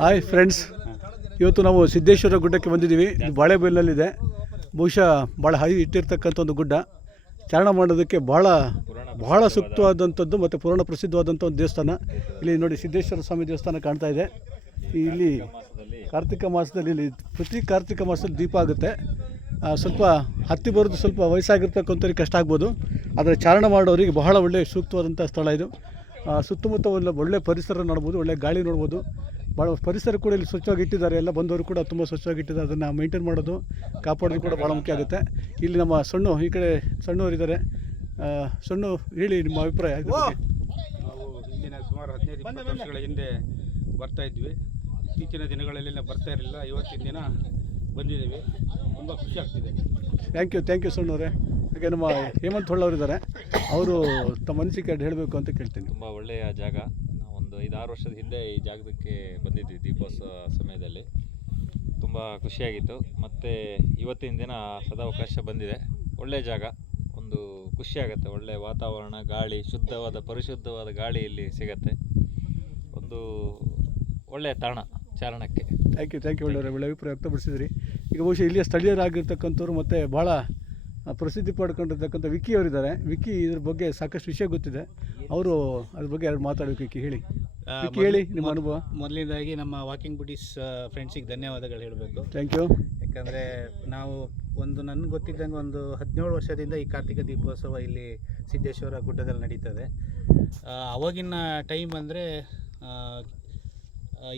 Hi friends, ಇವತ್ತು ನಾವು ಸಿದ್ದೇಶ್ವರ ಗುಡ್ಡಕ್ಕೆ ಬಂದಿದ್ದೀವಿ. ಇದು ಬಾಳೆಬೈಲಿನಲ್ಲಿದೆ. ಬಹುಶಃ ಭಾಳ ಹೈ ಇಟ್ಟಿರ್ತಕ್ಕಂಥ ಒಂದು ಗುಡ್ಡ. ಚಾರಣ ಮಾಡೋದಕ್ಕೆ ಭಾಳ ಸೂಕ್ತವಾದಂಥದ್ದು ಮತ್ತು ಪುರಾಣ ಪ್ರಸಿದ್ಧವಾದಂಥ ಒಂದು ದೇವಸ್ಥಾನ. ಇಲ್ಲಿ ನೋಡಿ ಸಿದ್ದೇಶ್ವರ ಸ್ವಾಮಿ ದೇವಸ್ಥಾನ ಕಾಣ್ತಾ ಇದೆ. ಇಲ್ಲಿ ಕಾರ್ತಿಕ ಮಾಸದಲ್ಲಿ ಇಲ್ಲಿ ಪ್ರತಿ ಕಾರ್ತಿಕ ಮಾಸದಲ್ಲಿ ದೀಪ ಆಗುತ್ತೆ. ಸ್ವಲ್ಪ ಹತ್ತಿ ಬರೋದು ಸ್ವಲ್ಪ ವಯಸ್ಸಾಗಿರ್ತಕ್ಕಂಥವ್ರಿಗೆ ಕಷ್ಟ ಆಗ್ಬೋದು, ಆದರೆ ಚಾರಣ ಮಾಡೋರಿಗೆ ಬಹಳ ಒಳ್ಳೆಯ ಸೂಕ್ತವಾದಂಥ ಸ್ಥಳ ಇದು. ಸುತ್ತಮುತ್ತ ಒಳ್ಳೆ ಪರಿಸರ ನೋಡ್ಬೋದು, ಒಳ್ಳೆ ಗಾಳಿ ನೋಡ್ಬೋದು. ಭಾಳ ಪರಿಸರ ಕೂಡ ಇಲ್ಲಿ ಸ್ವಚ್ಛವಾಗಿ ಇಟ್ಟಿದ್ದಾರೆ. ಎಲ್ಲ ಬಂದವರು ಕೂಡ ತುಂಬ ಸ್ವಚ್ಛವಾಗಿ ಇಟ್ಟಿದ್ದಾರೆ. ಅದನ್ನು ಮೇಂಟೈನ್ ಮಾಡೋದು, ಕಾಪಾಡೋದು ಕೂಡ ಭಾಳ ಮುಖ್ಯ ಆಗುತ್ತೆ. ಇಲ್ಲಿ ನಮ್ಮ ಸಣ್ಣ ಈ ಕಡೆ ಸಣ್ಣವರಿದ್ದಾರೆ. ಸಣ್ಣ ಹೇಳಿ ನಿಮ್ಮ ಅಭಿಪ್ರಾಯ. ನಾವು ಹಿಂದಿನ ಸುಮಾರು 15-20 ವರ್ಷಗಳ ಹಿಂದೆ ಬರ್ತಾ ಇದ್ವಿ. ಇತ್ತೀಚಿನ ದಿನಗಳಲ್ಲಿ ಬರ್ತಾ ಇರಲಿಲ್ಲ. ಇವತ್ತಿನ ದಿನ ಬಂದಿದ್ದೀವಿ. ತುಂಬ ಖುಷಿ ಆಗ್ತಿದೆ. ಥ್ಯಾಂಕ್ ಯು ಸಣ್ಣವರೇ. ಹಾಗೆ ನಮ್ಮ ಹೇಮಂತ್ ಹೊಳ್ಳವರಿದ್ದಾರೆ. ಅವರು ತಮ್ಮ ಅನಿಸಿಕೆ ಹೇಳಬೇಕು ಅಂತ ಕೇಳ್ತೀನಿ. ತುಂಬ ಒಳ್ಳೆಯ ಜಾಗ. ಒಂದು 5-6 ವರ್ಷದ ಹಿಂದೆ ಈ ಜಾಗಕ್ಕೆ ಬಂದಿದ್ವಿ ದೀಪೋತ್ಸವ ಸಮಯದಲ್ಲಿ. ತುಂಬ ಖುಷಿಯಾಗಿತ್ತು. ಮತ್ತು ಇವತ್ತಿನ ದಿನ ಸದಾವಕಾಶ ಬಂದಿದೆ. ಒಳ್ಳೆಯ ಜಾಗ, ಒಂದು ಖುಷಿಯಾಗುತ್ತೆ. ಒಳ್ಳೆಯ ವಾತಾವರಣ, ಗಾಳಿ, ಶುದ್ಧವಾದ ಪರಿಶುದ್ಧವಾದ ಗಾಳಿ ಇಲ್ಲಿ ಸಿಗತ್ತೆ. ಒಂದು ಒಳ್ಳೆಯ ತಾಣ ಚಾರಣಕ್ಕೆ. ಥ್ಯಾಂಕ್ ಯು ಒಳ್ಳೆ ಅಭಿಪ್ರಾಯ ವ್ಯಕ್ತಪಡಿಸಿದ್ರಿ. ಈಗ ಬಹುಶಃ ಇಲ್ಲಿಯ ಸ್ಥಳೀಯರಾಗಿರ್ತಕ್ಕಂಥವ್ರು ಮತ್ತು ಭಾಳ ಪ್ರಸಿದ್ಧಿ ಪಡ್ಕೊಂಡಿರ್ತಕ್ಕಂಥ ವಿಕ್ಕಿ ಅವರಿದ್ದಾರೆ. ವಿಕ್ಕಿ ಇದ್ರ ಬಗ್ಗೆ ಸಾಕಷ್ಟು ವಿಷಯ ಗೊತ್ತಿದೆ. ಅವರು ಅದ್ರ ಬಗ್ಗೆ ಎರಡು ಮಾತಾಡಬೇಕು. ವಿಕ್ಕಿ ಹೇಳಿ ನಿಮ್ಮ ಅನುಭವ. ಮೊದಲನೇದಾಗಿ ನಮ್ಮ ವಾಕಿಂಗ್ ಬುಡೀಸ್ ಫ್ರೆಂಡ್ಸಿಗೆ ಧನ್ಯವಾದಗಳು ಹೇಳಬೇಕು. Thank you. ಯಾಕಂದರೆ ನಾವು ನನಗೆ ಗೊತ್ತಿದ್ದಂಗೆ ಒಂದು 17 ವರ್ಷದಿಂದ ಈ ಕಾರ್ತಿಕ ದೀಪೋತ್ಸವ ಇಲ್ಲಿ ಸಿದ್ದೇಶ್ವರ ಗುಡ್ಡದಲ್ಲಿ ನಡೀತದೆ. ಅವಾಗಿನ ಟೈಮ್ ಅಂದರೆ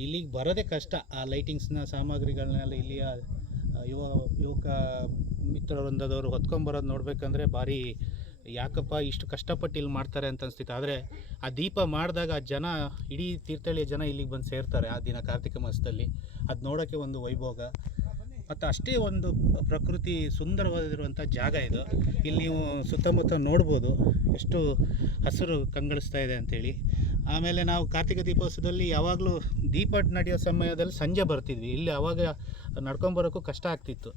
ಇಲ್ಲಿಗೆ ಬರೋದೇ ಕಷ್ಟ. ಆ ಲೈಟಿಂಗ್ಸ್ನ ಸಾಮಗ್ರಿಗಳನ್ನೆಲ್ಲ ಇಲ್ಲಿಯ ಯುವಕ ಮಿತ್ರವೃಂದದವರು ಹೊತ್ಕೊಂಬರೋದು ನೋಡಬೇಕಂದ್ರೆ ಭಾರಿ ಯಾಕಪ್ಪ ಇಷ್ಟು ಕಷ್ಟಪಟ್ಟು ಇಲ್ಲಿ ಮಾಡ್ತಾರೆ ಅಂತ ಅನಿಸ್ತಿತ್ತು. ಆದರೆ ಆ ದೀಪ ಮಾಡಿದಾಗ ಆ ಜನ, ಇಡೀ ತೀರ್ಥಹಳ್ಳಿಯ ಜನ ಇಲ್ಲಿಗೆ ಬಂದು ಸೇರ್ತಾರೆ ಆ ದಿನ ಕಾರ್ತಿಕ ಮಾಸದಲ್ಲಿ. ಅದು ನೋಡೋಕ್ಕೆ ಒಂದು ವೈಭೋಗ ಮತ್ತು ಅಷ್ಟೇ ಒಂದು ಪ್ರಕೃತಿ ಸುಂದರವಾಗಿರುವಂಥ ಜಾಗ ಇದು. ಇಲ್ಲಿ ನೀವು ಸುತ್ತಮುತ್ತ ನೋಡ್ಬೋದು ಎಷ್ಟು ಹಸಿರು ಕಂಗೊಳಿಸ್ತಾ ಇದೆ ಅಂಥೇಳಿ. ಆಮೇಲೆ ನಾವು ಕಾರ್ತಿಕ ದೀಪೋತ್ಸವದಲ್ಲಿ ಯಾವಾಗಲೂ ದೀಪ ನಡೆಯೋ ಸಮಯದಲ್ಲಿ ಸಂಜೆ ಬರ್ತಿದ್ವಿ. ಇಲ್ಲಿ ಆವಾಗ ನಡ್ಕೊಂಬರೋಕ್ಕೂ ಕಷ್ಟ ಆಗ್ತಿತ್ತು.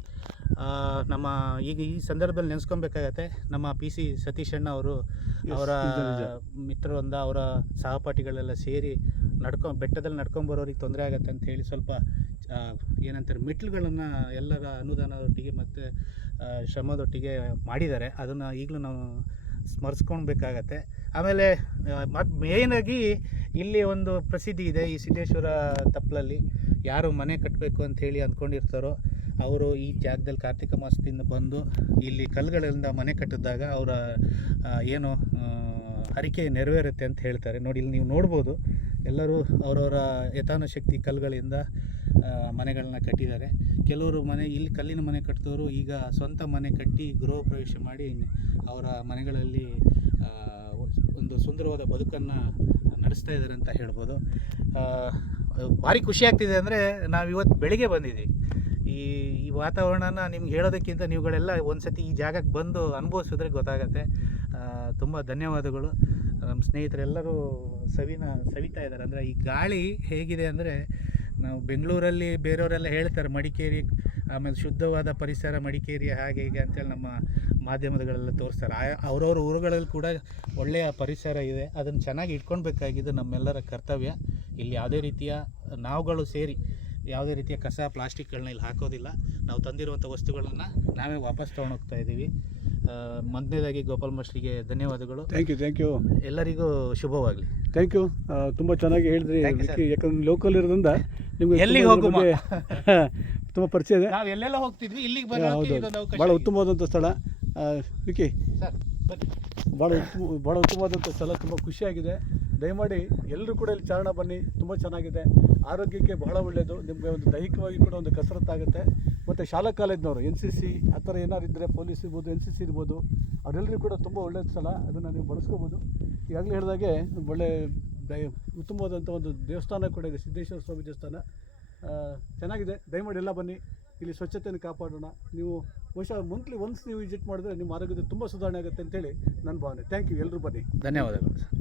ನಮ್ಮ ಈಗ ಈ ಸಂದರ್ಭದಲ್ಲಿ ನೆನೆಸ್ಕೊಬೇಕಾಗತ್ತೆ. ನಮ್ಮ PC ಸತೀಶ್ ಅಣ್ಣ ಅವರು, ಅವರ ಮಿತ್ರರೊಂದ, ಅವರ ಸಹಪಾಠಿಗಳೆಲ್ಲ ಸೇರಿ ಬೆಟ್ಟದಲ್ಲಿ ನಡ್ಕೊಂಬರೋರಿಗೆ ತೊಂದರೆ ಆಗತ್ತೆ ಅಂತ ಹೇಳಿ ಸ್ವಲ್ಪ ಏನಂತಾರೆ ಮೆಟ್ಲುಗಳನ್ನು ಎಲ್ಲರ ಅನುದಾನದೊಟ್ಟಿಗೆ ಮತ್ತು ಶ್ರಮದೊಟ್ಟಿಗೆ ಮಾಡಿದ್ದಾರೆ. ಅದನ್ನು ಈಗಲೂ ನಾವು ಸ್ಮರಿಸ್ಕೊಳ್ಬೇಕಾಗತ್ತೆ. ಆಮೇಲೆ ಮತ್ತು ಮೇಯ್ನಾಗಿ ಇಲ್ಲಿ ಒಂದು ಪ್ರಸಿದ್ಧಿ ಇದೆ. ಈ ಸಿದ್ದೇಶ್ವರ ತಪ್ಪಲಲ್ಲಿ ಯಾರು ಮನೆ ಕಟ್ಟಬೇಕು ಅಂಥೇಳಿ ಅಂದ್ಕೊಂಡಿರ್ತಾರೋ ಅವರು ಈ ಜಾಗದಲ್ಲಿ ಕಾರ್ತಿಕ ಮಾಸದಿಂದ ಬಂದು ಇಲ್ಲಿ ಕಲ್ಲುಗಳಿಂದ ಮನೆ ಕಟ್ಟಿದಾಗ ಅವರ ಏನು ಹರಿಕೆ ನೆರವೇರುತ್ತೆ ಅಂತ ಹೇಳ್ತಾರೆ. ನೋಡಿ, ಇಲ್ಲಿ ನೀವು ನೋಡ್ಬೋದು, ಎಲ್ಲರೂ ಅವರವರ ಯಥಾನ ಶಕ್ತಿ ಕಲ್ಲುಗಳಿಂದ ಮನೆಗಳನ್ನ ಕಟ್ಟಿದ್ದಾರೆ. ಕೆಲವರು ಇಲ್ಲಿ ಕಲ್ಲಿನ ಮನೆ ಕಟ್ಟಿದವರು ಈಗ ಸ್ವಂತ ಮನೆ ಕಟ್ಟಿ ಗೃಹ ಪ್ರವೇಶ ಮಾಡಿ ಅವರ ಮನೆಗಳಲ್ಲಿ ಒಂದು ಸುಂದರವಾದ ಬದುಕನ್ನು ನಡೆಸ್ತಾ ಇದ್ದಾರೆ ಅಂತ ಹೇಳ್ಬೋದು. ಭಾರಿ ಖುಷಿ ಆಗ್ತಿದೆ. ಅಂದರೆ ನಾವು ಇವತ್ತು ಬೆಳಿಗ್ಗೆ ಬಂದಿದ್ದೀವಿ. ಈ ವಾತಾವರಣನ ನಿಮ್ಗೆ ಹೇಳೋದಕ್ಕಿಂತ ನೀವುಗಳೆಲ್ಲ ಒಂದು ಸತಿ ಈ ಜಾಗಕ್ಕೆ ಬಂದು ಅನುಭವಿಸಿದ್ರೆ ಗೊತ್ತಾಗತ್ತೆ. ತುಂಬ ಧನ್ಯವಾದಗಳು. ನಮ್ಮ ಸ್ನೇಹಿತರೆಲ್ಲರೂ ಸವಿತಾ ಇದ್ದಾರೆ. ಅಂದರೆ ಈ ಗಾಳಿ ಹೇಗಿದೆ ಅಂದರೆ, ನಾವು ಬೆಂಗಳೂರಲ್ಲಿ ಬೇರೆಯವರೆಲ್ಲ ಹೇಳ್ತಾರೆ ಮಡಿಕೇರಿ, ಆಮೇಲೆ ಶುದ್ಧವಾದ ಪರಿಸರ ಮಡಿಕೇರಿ ಹಾಗೆ ಹೀಗೆ ಅಂತೇಳಿ ನಮ್ಮ ಮಾಧ್ಯಮಗಳೆಲ್ಲ ತೋರಿಸ್ತಾರೆ. ಅವ್ರವ್ರ ಊರುಗಳಲ್ಲಿ ಕೂಡ ಒಳ್ಳೆಯ ಪರಿಸರ ಇದೆ. ಅದನ್ನು ಚೆನ್ನಾಗಿ ಇಟ್ಕೊಳ್ಬೇಕಾಗಿದ್ದು ನಮ್ಮೆಲ್ಲರ ಕರ್ತವ್ಯ. ಇಲ್ಲಿ ಯಾವುದೇ ರೀತಿಯ ನಾವುಗಳು ಸೇರಿ ಯಾವುದೇ ರೀತಿಯ ಕಸ ಪ್ಲಾಸ್ಟಿಕ್ಗಳನ್ನ ಇಲ್ಲಿ ಹಾಕೋದಿಲ್ಲ. ನಾವು ತಂದಿರುವಂಥ ವಸ್ತುಗಳನ್ನು ನಾವೇ ವಾಪಸ್ ತೊಗೊಂಡೋಗ್ತಾ ಇದ್ದೀವಿ. ಮೊದಲನೇದಾಗಿ ಗೋಪಾಲ್ ಮಾಸ್ಟ್ರಿಗೆ ಧನ್ಯವಾದಗಳು. Thank you. ಎಲ್ಲರಿಗೂ ಶುಭವಾಗಲಿ. Thank you. ತುಂಬ ಚೆನ್ನಾಗಿ ಹೇಳಿದ್ರಿ. ಯಾಕಂದ್ರೆ ಲೋಕಲ್ ಇರೋದ್ರಿಂದ ನಿಮ್ಗೆ ಎಲ್ಲಿಗೆ ಹೋಗುವ ತುಂಬ ಪರಿಚಯ ಇದೆ. ನಾವು ಎಲ್ಲೆಲ್ಲ ಹೋಗ್ತಿದ್ವಿ, ಇಲ್ಲಿಗೆ ಭಾಳ ಉತ್ತಮವಾದಂಥ ಸ್ಥಳ. ವಿಕಿ ಸರ್ ಭಾಳ ಉತ್ತಮವಾದಂಥ ಸ್ಥಳ. ತುಂಬ ಖುಷಿಯಾಗಿದೆ. ದಯಮಾಡಿ ಎಲ್ಲರೂ ಕೂಡ ಇಲ್ಲಿ ಚಾರಣ ಬನ್ನಿ. ತುಂಬ ಚೆನ್ನಾಗಿದೆ. ಆರೋಗ್ಯಕ್ಕೆ ಬಹಳ ಒಳ್ಳೆಯದು. ನಿಮಗೆ ಒಂದು ದೈಹಿಕವಾಗಿ ಕೂಡ ಒಂದು ಕಸರತ್ತಾಗುತ್ತೆ. ಮತ್ತು ಶಾಲಾ ಕಾಲೇಜಿನವರು NCC ಆ ಥರ ಏನಾರು ಇದ್ದರೆ, ಪೊಲೀಸ್ ಇರ್ಬೋದು, NCC ಇರ್ಬೋದು, ಅವರೆಲ್ಲರೂ ಕೂಡ ತುಂಬ ಒಳ್ಳೆಯ ಸ್ಥಳ. ಅದನ್ನು ನೀವು ಬಳಸ್ಕೋಬೋದು. ಈಗಾಗಲೇ ಹೇಳಿದಾಗೆ ಉತ್ತಮವಾದಂಥ ಒಂದು ದೇವಸ್ಥಾನ ಕೂಡ ಇದೆ, ಸಿದ್ದೇಶ್ವರ ಸ್ವಾಮಿ ದೇವಸ್ಥಾನ. ಚೆನ್ನಾಗಿದೆ. ದಯಮಾಡಿ ಎಲ್ಲ ಬನ್ನಿ. ಇಲ್ಲಿ ಸ್ವಚ್ಛತೆಯನ್ನು ಕಾಪಾಡೋಣ. ನೀವು ಬಹುಶಃ ಮಂತ್ಲಿ ಒನ್ಸ್ ನೀವು ವಿಸಿಟ್ ಮಾಡಿದ್ರೆ ನಿಮ್ಮ ಆರೋಗ್ಯದ ತುಂಬ ಸುಧಾರಣೆ ಆಗುತ್ತೆ ಅಂತೇಳಿ ನನ್ನ ಭಾವನೆ. Thank you. ಎಲ್ಲರೂ ಬನ್ನಿ. ಧನ್ಯವಾದಗಳು ಸರ್.